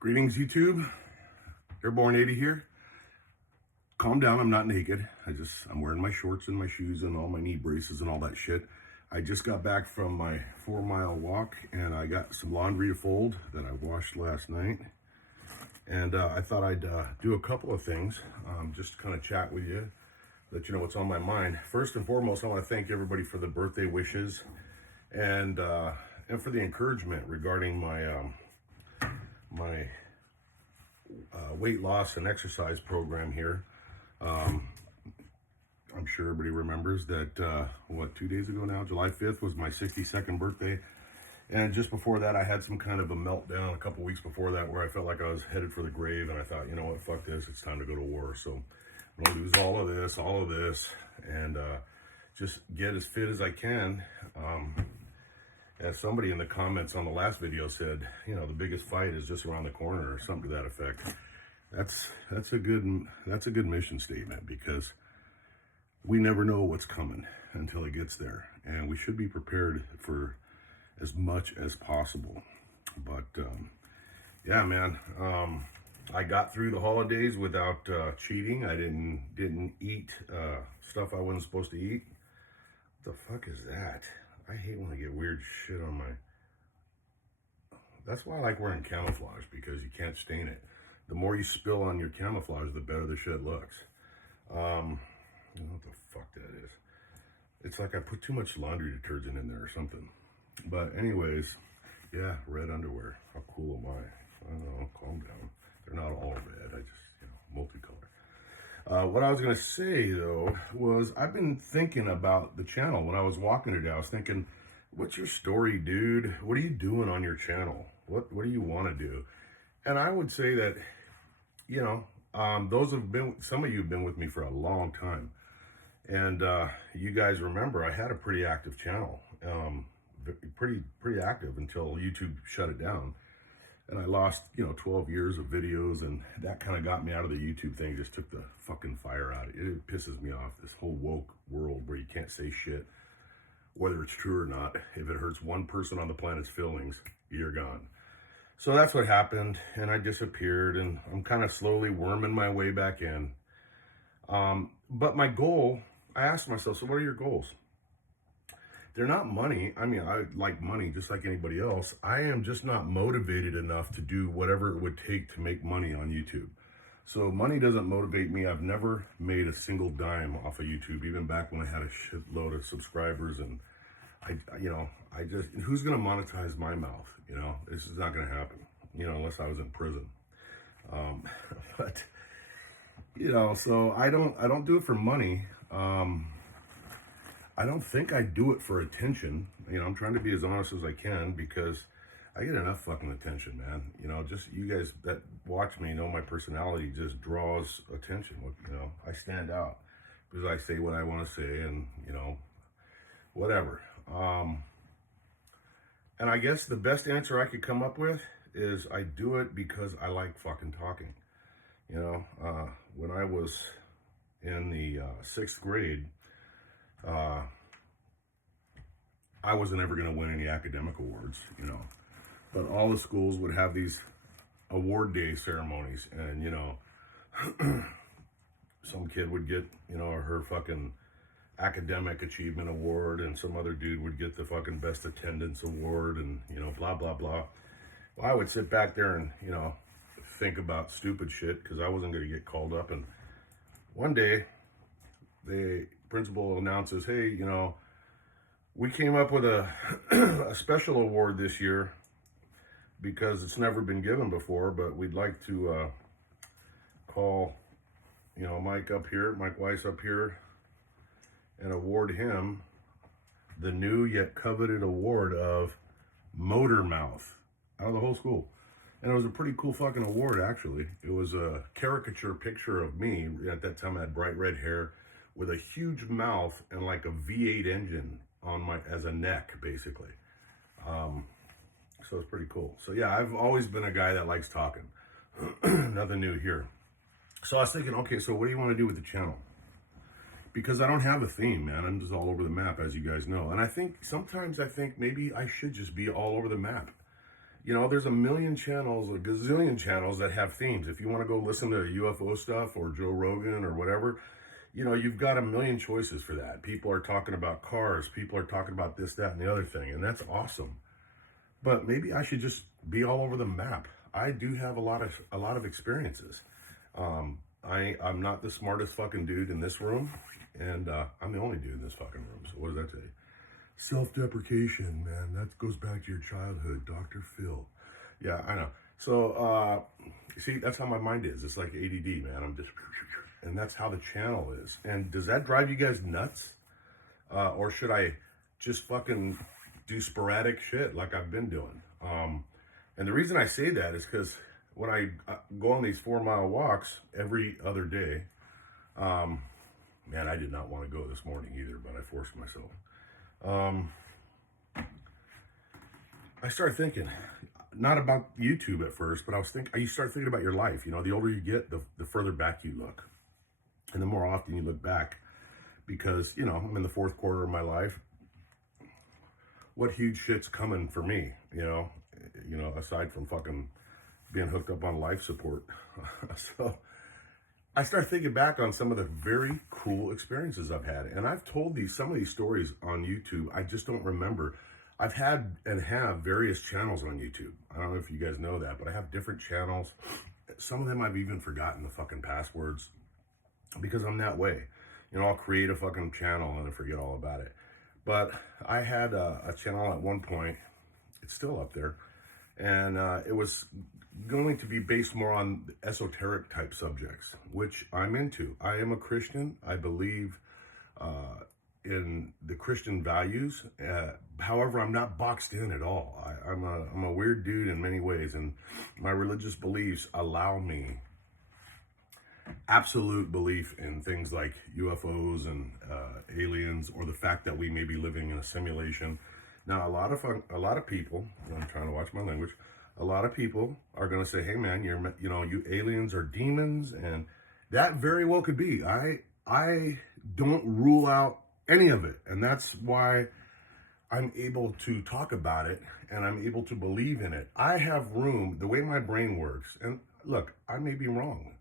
Greetings, YouTube. Airborne 80 here. Calm down, I'm not naked. I'm wearing my shorts and my shoes and all my knee braces and all that shit. I just got back from my 4-mile walk and I got some laundry to fold that I washed last night. And I thought I'd do a couple of things, just to kind of chat with you, let you know what's on my mind. First and foremost, I want to thank everybody for the birthday wishes and for the encouragement regarding my weight loss and exercise program here. I'm sure everybody remembers that, 2 days ago now, July 5th was my 62nd birthday. And just before that, I had some kind of a meltdown a couple weeks before that where I felt like I was headed for the grave. And I thought, you know what, fuck this, it's time to go to war. So I'm gonna lose all of this, and just get as fit as I can. As somebody in the comments on the last video said, you know, the biggest fight is just around the corner or something to that effect. That's a good mission statement, because we never know what's coming until it gets there, and we should be prepared for as much as possible. But yeah, man, I got through the holidays without cheating. I didn't eat stuff I wasn't supposed to eat. What the fuck is that? I hate when I get weird shit on my... That's why I like wearing camouflage, because you can't stain it. The more you spill on your camouflage, the better the shit looks. I don't know what the fuck that is. It's like I put too much laundry detergent in there or something. But anyways, yeah, red underwear. How cool am I? I don't know, calm down. They're not all red, I just, multicolor. What I was gonna say though was I've been thinking about the channel. When I was walking today, I was thinking, what's your story, dude? What are you doing on your channel? What do you want to do? And I would say that, some of you have been with me for a long time. And you guys remember I had a pretty active channel, pretty active until YouTube shut it down. And I lost, 12 years of videos, and that kind of got me out of the YouTube thing, just took the fucking fire out of it. It pisses me off, this whole woke world where you can't say shit, whether it's true or not. If it hurts one person on the planet's feelings, you're gone. So that's what happened, and I disappeared, and I'm kind of slowly worming my way back in. But my goal, I asked myself, so what are your goals? They're not money. I mean, I like money just like anybody else. I am just not motivated enough to do whatever it would take to make money on YouTube. So money doesn't motivate me. I've never made a single dime off of YouTube, even back when I had a shitload of subscribers. And who's going to monetize my mouth? This is not going to happen, unless I was in prison. So I don't do it for money. I don't think I do it for attention. I'm trying to be as honest as I can, because I get enough fucking attention, man. Just you guys that watch me know my personality just draws attention. I stand out because I say what I want to say, and, whatever. And I guess the best answer I could come up with is I do it because I like fucking talking. When I was in the 6th grade, I wasn't ever going to win any academic awards, but all the schools would have these award day ceremonies, and, some kid would get, her fucking academic achievement award, and some other dude would get the fucking best attendance award, and, blah, blah, blah. Well, I would sit back there and, think about stupid shit, because I wasn't going to get called up. And one day, the principal announces, hey, we came up with a special award this year because it's never been given before, but we'd like to call, Mike Weiss up here, and award him the new yet coveted award of Motor Mouth out of the whole school. And it was a pretty cool fucking award, actually. It was a caricature picture of me. At that time, I had bright red hair with a huge mouth and like a V8 engine on as a neck, basically. So it's pretty cool. So yeah, I've always been a guy that likes talking. Nothing new here. So I was thinking, okay, so what do you want to do with the channel? Because I don't have a theme, man. I'm just all over the map, as you guys know. And sometimes I think maybe I should just be all over the map. You know, there's a million channels, a gazillion channels that have themes. If you want to go listen to UFO stuff or Joe Rogan or whatever, you know, you've got a million choices for that. People are talking about cars, people are talking about this, that, and the other thing, and that's awesome. But maybe I should just be all over the map. I do have a lot of experiences. I'm not the smartest fucking dude in this room, and I'm the only dude in this fucking room. So what does that say? Self-deprecation, man. That goes back to your childhood, Dr. Phil. Yeah, I know. So, see, that's how my mind is. It's like ADD, man. I'm just, and that's how the channel is. And does that drive you guys nuts? Or should I just fucking do sporadic shit like I've been doing? And the reason I say that is because when I go on these 4-mile walks every other day, man, I did not want to go this morning either, but I forced myself. I started thinking, not about YouTube at first, but you start thinking about your life. You know, the older you get, the further back you look. And the more often you look back, because, you know, I'm in the 4th quarter of my life. What huge shit's coming for me, you know, aside from fucking being hooked up on life support. So I start thinking back on some of the very cool experiences I've had. And I've told some of these stories on YouTube. I just don't remember. I've had and have various channels on YouTube. I don't know if you guys know that, but I have different channels. Some of them I've even forgotten the fucking passwords because I'm that way. You know, I'll create a fucking channel and I forget all about it. But I had a channel at one point. It's still up there. And it was going to be based more on esoteric type subjects, which I'm into. I am a Christian. I believe in the Christian values. However, I'm not boxed in at all. I'm a weird dude in many ways, and my religious beliefs allow me absolute belief in things like UFOs and aliens, or the fact that we may be living in a simulation. Now, a lot of people, I'm trying to watch my language, a lot of people are going to say, hey man, you aliens are demons, and that very well could be. I don't rule out any of it, and that's why I'm able to talk about it, and I'm able to believe in it. I have room, the way my brain works, and look, I may be wrong.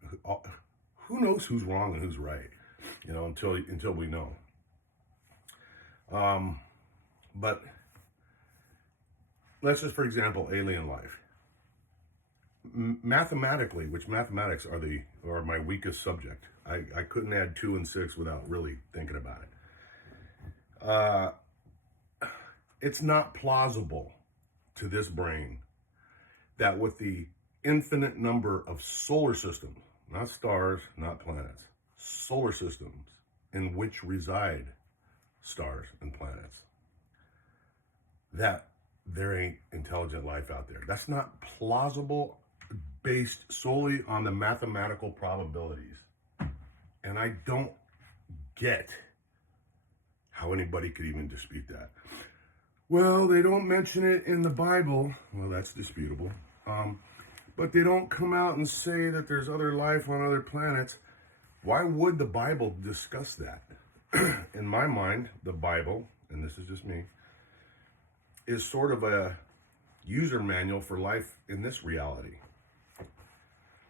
Who knows who's wrong and who's right, you know, until we know. But let's just, for example, alien life. Mathematically, which mathematics are my weakest subject. I couldn't add 2 and 6 without really thinking about it. It's not plausible to this brain that with the infinite number of solar systems, not stars, not planets, solar systems in which reside stars and planets, that there ain't intelligent life out there. That's not plausible, based solely on the mathematical probabilities. And I don't get how anybody could even dispute that. Well, they don't mention it in the Bible. Well, that's disputable. But they don't come out and say that there's other life on other planets. Why would the Bible discuss that? In my mind, the Bible, and this is just me, is sort of a user manual for life in this reality.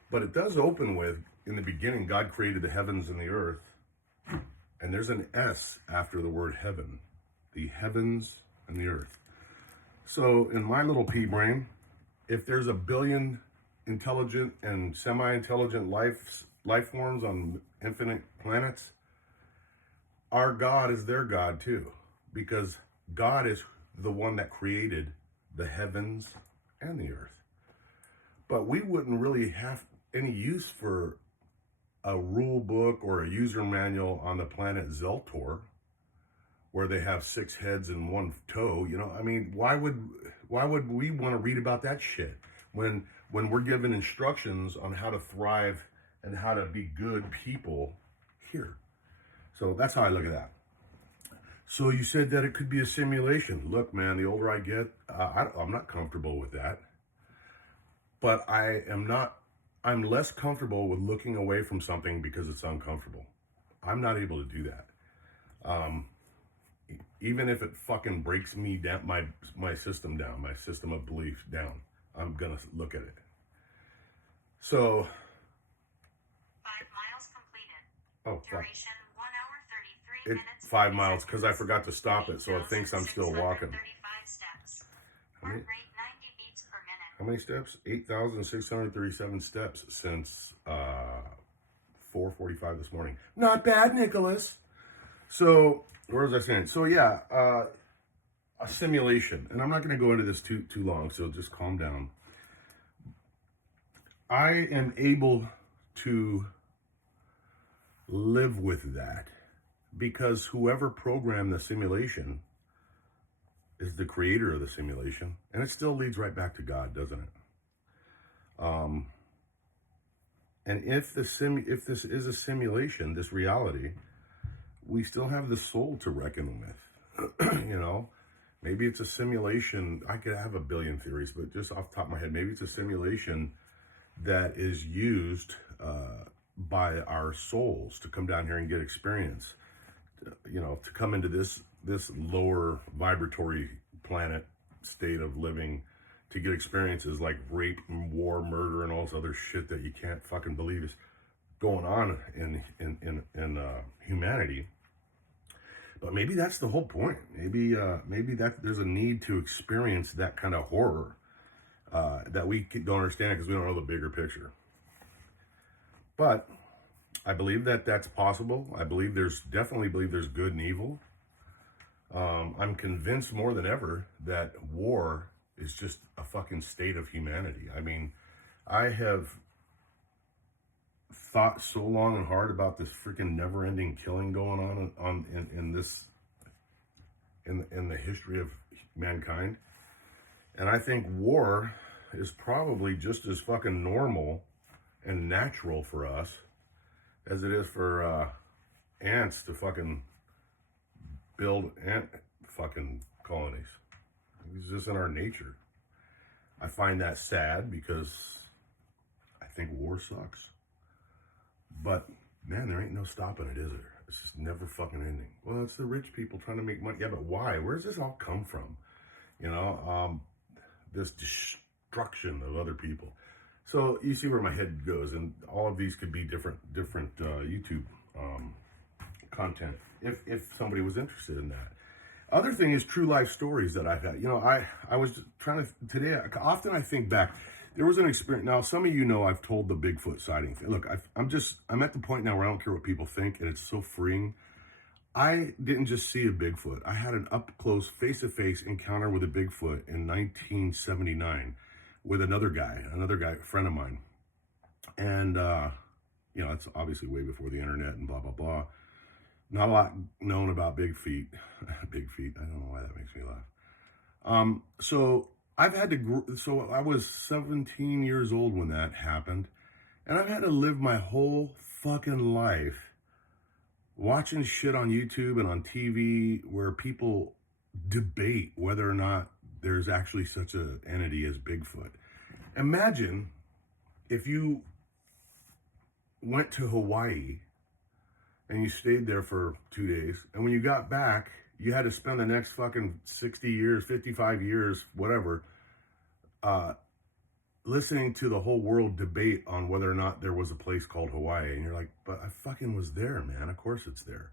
But it does open with, in the beginning, God created the heavens and the earth. And there's an S after the word heaven. The heavens and the earth. So in my little pea brain, if there's a billion intelligent and semi-intelligent life forms on infinite planets, our God is their God too. Because God is the one that created the heavens and the earth. But we wouldn't really have any use for a rule book or a user manual on the planet Zeltor, where they have 6 heads and 1 toe. You know, I mean, why would we want to read about that shit when we're given instructions on how to thrive and how to be good people here? So that's how I look at that. So you said that it could be a simulation. Look, man, the older I get, I'm not comfortable with that. But I'm less comfortable with looking away from something because it's uncomfortable. I'm not able to do that. Even if it fucking breaks me down, my system down, my system of beliefs down, I'm gonna look at it. So 5 miles completed. oh fuck. Duration 1 hour 33 It's minutes. 5 miles because I forgot to stop it, so it thinks I'm still walking. 35 steps. How many, Heart rate 90 beats per minute. how many steps? 8,637 steps since 4:45 this morning. Not bad, Nicholas. So where was I saying? So yeah, a simulation, and I'm not going to go into this too long, so just calm down. I am able to live with that because whoever programmed the simulation is the creator of the simulation, and it still leads right back to God, doesn't it? And if this is a simulation, this reality, we still have the soul to reckon with. You know, maybe it's a simulation. I could have a billion theories, but just off the top of my head, maybe it's a simulation that is used by our souls to come down here and get experience. You know, to come into this lower vibratory planet state of living, to get experiences like rape and war, murder, and all this other shit that you can't fucking believe is going on in humanity. But maybe that's the whole point. Maybe that there's a need to experience that kind of horror that we don't understand because we don't know the bigger picture. But I believe that that's possible. I believe definitely believe there's good and evil. I'm convinced more than ever that war is just a fucking state of humanity. I mean, I have thought so long and hard about this freaking never-ending killing going on in the history of mankind, and I think war is probably just as fucking normal and natural for us as it is for ants to fucking build ant fucking colonies. It's just in our nature. I find that sad because I think war sucks. But man, there ain't no stopping it, is there? It's just never fucking ending. Well, it's the rich people trying to make money. Yeah, but why? Where does this all come from? You know, this destruction of other people. So you see where my head goes, and all of these could be different YouTube content if somebody was interested in that. Other thing is true life stories that I've had. You know, I was trying to today. Often I think back. There was an experience. Now, some of you know I've told the Bigfoot sighting thing. Look, I'm at the point now where I don't care what people think, and it's so freeing. I didn't just see a Bigfoot. I had an up close, face to face encounter with a Bigfoot in 1979 with another guy, a friend of mine, and you know, it's obviously way before the internet and blah blah blah. Not a lot known about big feet. Big feet. I don't know why that makes me laugh. So I've had to. So I was 17 years old when that happened, and I've had to live my whole fucking life watching shit on YouTube and on TV where people debate whether or not there's actually such an entity as Bigfoot. Imagine if you went to Hawaii and you stayed there for 2 days, and when you got back, you had to spend the next fucking 60 years, 55 years, whatever, listening to the whole world debate on whether or not there was a place called Hawaii. And you're like, but I fucking was there, man. Of course it's there.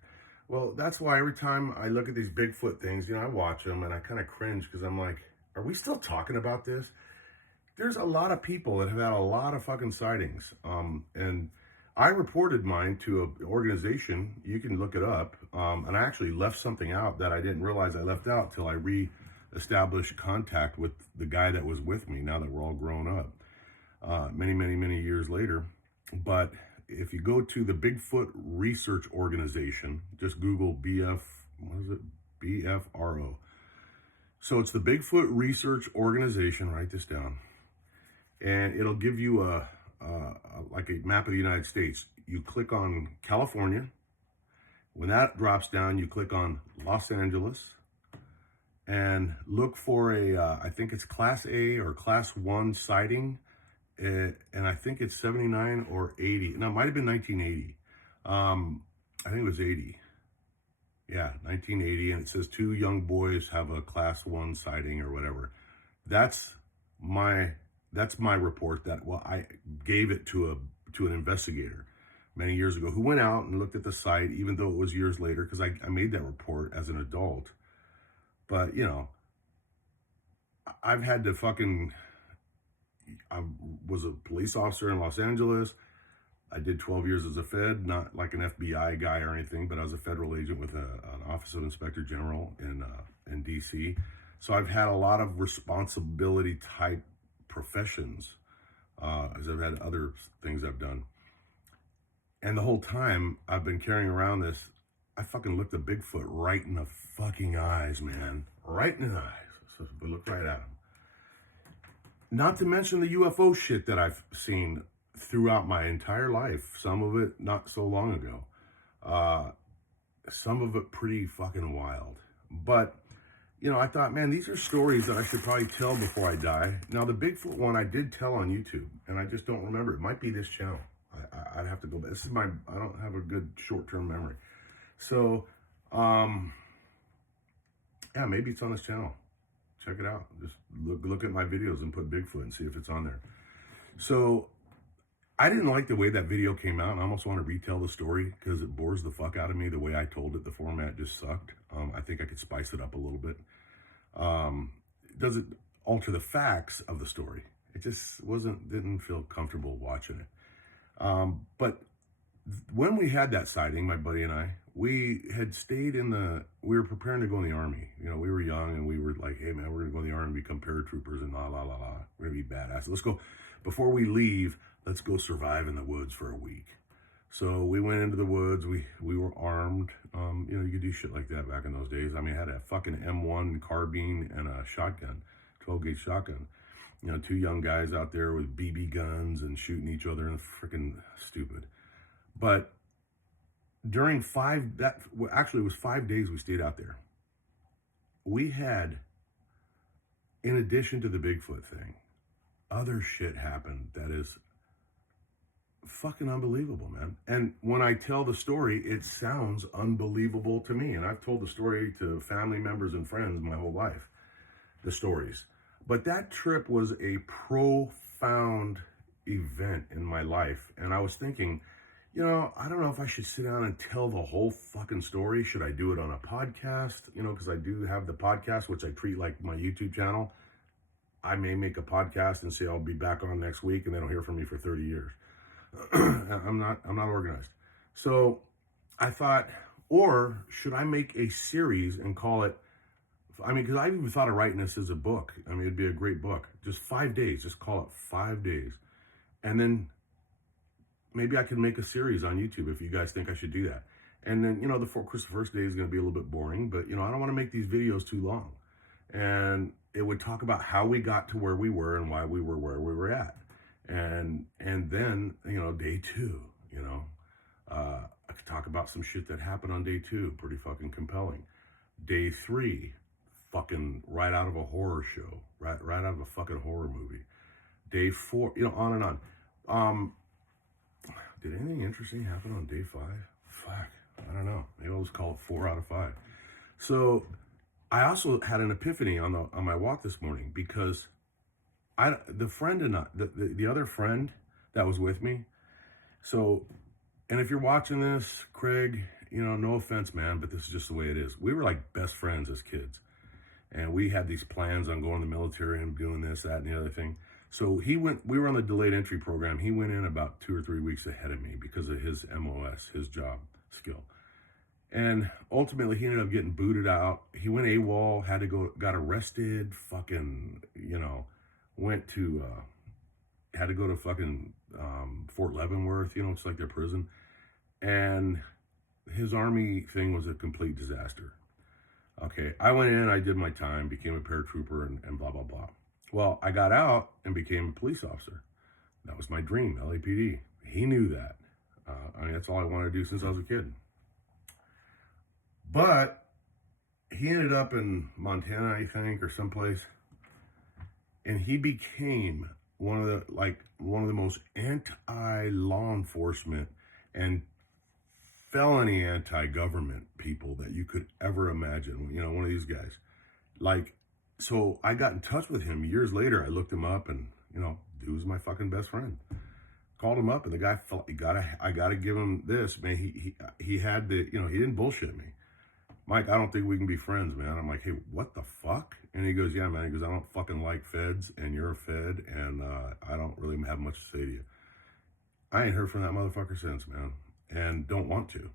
Well, that's why every time I look at these Bigfoot things, you know, I watch them and I kind of cringe because I'm like, are we still talking about this? There's a lot of people that have had a lot of fucking sightings. And I reported mine to an organization. You can look it up. And I actually left something out that I didn't realize I left out till I re-established contact with the guy that was with me now that we're all grown up, many years later. But if you go to the Bigfoot Research Organization, just Google BFRO. So it's the Bigfoot Research Organization. Write this down. And it'll give you like a map of the United States. You click on California. When that drops down, you click on Los Angeles and look for I think it's Class A or Class 1 sighting. And I think it's 79 or 80. No, it might have been 1980. I think it was 80. Yeah, 1980. And it says 2 young boys have a Class 1 sighting or whatever. That's my that's my report that, well, I gave it to an investigator many years ago who went out and looked at the site, even though it was years later, because I made that report as an adult. But, you know, I've had to fucking, I was a police officer in Los Angeles. I did 12 years as a Fed, not like an FBI guy or anything, but I was a federal agent with an Office of Inspector General in DC. So I've had a lot of responsibility type professions, as I've had other things I've done. And the whole time I've been carrying around this, I fucking looked a Bigfoot right in the fucking eyes, man. Right in his eyes. So I looked right at him. Not to mention the UFO shit that I've seen throughout my entire life. Some of it not so long ago. Some of it pretty fucking wild. But, you know, I thought, man, these are stories that I should probably tell before I die. Now, the Bigfoot one I did tell on YouTube, and I just don't remember. It might be this channel. I'd have to go back. This is I don't have a good short-term memory. So, yeah, maybe it's on this channel. Check it out. Just look at my videos and put Bigfoot and see if it's on there. So, I didn't like the way that video came out, and I almost want to retell the story because it bores the fuck out of me the way I told it. The format just sucked. I think I could spice it up a little bit. It doesn't alter the facts of the story. It just didn't feel comfortable watching it. But when we had that sighting, my buddy and I, we had stayed we were preparing to go in the Army. You know, we were young and we were like, hey man, we're going to go in the Army, become paratroopers and la, la, la, la. We're going to be badass. Let's go, before we leave, let's go survive in the woods for a week. So we went into the woods. We were armed. You know, you could do shit like that back in those days. I mean, I had a fucking M1 carbine and a shotgun, 12 gauge shotgun. You know, two young guys out there with BB guns and shooting each other and freaking stupid. But during it was 5 days we stayed out there. We had, in addition to the Bigfoot thing, other shit happened that is fucking unbelievable, man. And when I tell the story, it sounds unbelievable to me. And I've told the story to family members and friends my whole life, the stories. But that trip was a profound event in my life. And I was thinking, you know, I don't know if I should sit down and tell the whole fucking story. Should I do it on a podcast? You know, because I do have the podcast, which I treat like my YouTube channel. I may make a podcast and say I'll be back on next week, and they don't hear from me for 30 years. I'm not organized. So I thought, or should I make a series and call it, I mean, because I even thought of writing this as a book. I mean, it'd be a great book. Just 5 days. Just call it 5 days. And then maybe I can make a series on YouTube if you guys think I should do that. And then, you know, the first day is going to be a little bit boring, but, you know, I don't want to make these videos too long. And it would talk about how we got to where we were and why we were where we were at. And then, you know, day 2, you know, I could talk about some shit that happened on day 2. Pretty fucking compelling. Day 3, fucking right out of a horror show, right out of a fucking horror movie. Day 4, you know, on and on. Did anything interesting happen on day 5? Fuck, I don't know. Maybe I'll just call it 4 out of 5. So I also had an epiphany on my walk this morning because the other friend that was with me. So, and if you're watching this, Craig, you know, no offense, man, but this is just the way it is. We were like best friends as kids. And we had these plans on going to the military and doing this, that, and the other thing. So we were on the delayed entry program. He went in about 2 or 3 weeks ahead of me because of his MOS, his job skill. And ultimately he ended up getting booted out. He went AWOL, got arrested, fucking, you know, had to go to fucking Fort Leavenworth, you know, it's like their prison. And his Army thing was a complete disaster. Okay, I went in, I did my time, became a paratrooper and blah, blah, blah. Well, I got out and became a police officer. That was my dream, LAPD. He knew that. I mean, that's all I wanted to do since I was a kid. But he ended up in Montana, I think, or someplace. And he became one of the most anti-law enforcement and felony anti-government people that you could ever imagine. You know, one of these guys. So I got in touch with him years later. I looked him up and, you know, was my fucking best friend. Called him up, and the guy felt, I gotta give him this, man. He had the, you know, he didn't bullshit me. Mike, I don't think we can be friends, man. I'm like, hey, what the fuck? And he goes, yeah, man. He goes, I don't fucking like feds, and you're a fed, and I don't really have much to say to you. I ain't heard from that motherfucker since, man, and don't want to.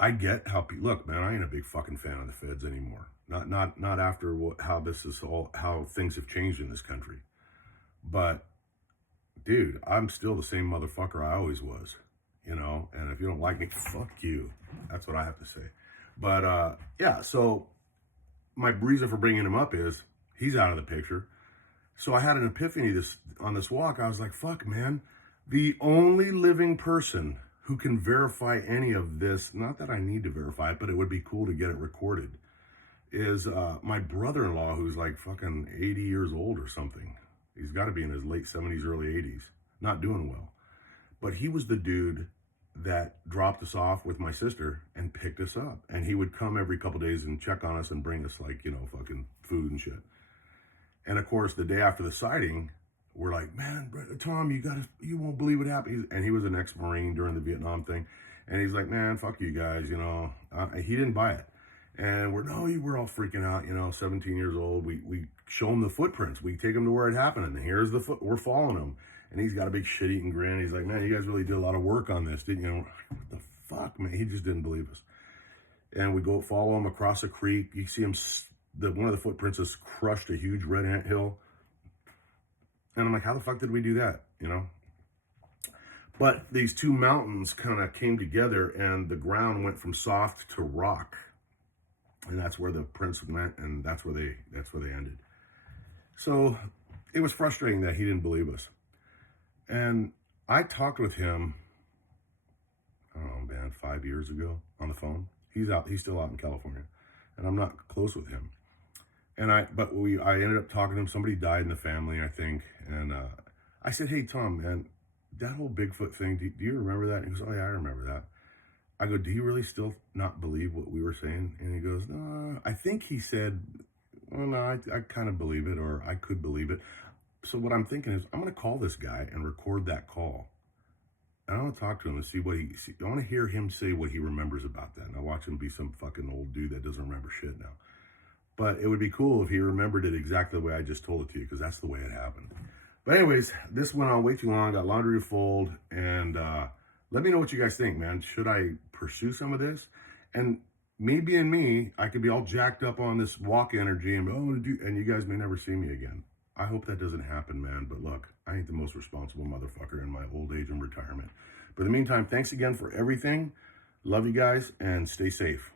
I get how look, man. I ain't a big fucking fan of the feds anymore. Not after how this is all, how things have changed in this country. But dude, I'm still the same motherfucker I always was, you know. And if you don't like me, fuck you. That's what I have to say. But yeah. So my reason for bringing him up is he's out of the picture. So I had an epiphany on this walk. I was like, fuck, man. The only living person who can verify any of this, not that I need to verify it, but it would be cool to get it recorded, is my brother-in-law, who's like fucking 80 years old or something. He's got to be in his late 70s, early 80s. Not doing well. But he was the dude that dropped us off with my sister and picked us up. And he would come every couple days and check on us and bring us, like, you know, fucking food and shit. And of course, the day after the sighting, we're like, man, Tom, you won't believe what happened. And he was an ex-Marine during the Vietnam thing. And he's like, man, fuck you guys, you know. He didn't buy it. And we're all freaking out, you know, 17 years old. We show him the footprints. We take him to where it happened. And here's the we're following him. And he's got a big shit-eating grin. He's like, man, you guys really did a lot of work on this, didn't you? What the fuck, man? He just didn't believe us. And we go follow him across a creek. You see him, one of the footprints has crushed a huge red ant hill. And I'm like, how the fuck did we do that, you know? But these two mountains kind of came together, and the ground went from soft to rock. And that's where the prints went, and that's where they ended. So it was frustrating that he didn't believe us. And I talked with him, I don't know, man, 5 years ago on the phone. He's still out in California, and I'm not close with him. And I ended up talking to him. Somebody died in the family, I think. And I said, hey, Tom, man, that whole Bigfoot thing, do you remember that? And he goes, oh yeah, I remember that. I go, do you really still not believe what we were saying? And he goes, no, I think he said, well, no, I kind of believe it, or I could believe it. So what I'm thinking is, I'm going to call this guy and record that call. And I want to talk to him and see I want to hear him say what he remembers about that. And I watch him be some fucking old dude that doesn't remember shit now. But it would be cool if he remembered it exactly the way I just told it to you, because that's the way it happened. But anyways, this went on way too long. Got laundry to fold. And let me know what you guys think, man. Should I pursue some of this? And me being me, I could be all jacked up on this walk energy and and you guys may never see me again. I hope that doesn't happen, man. But look, I ain't the most responsible motherfucker in my old age and retirement. But in the meantime, thanks again for everything. Love you guys, and stay safe.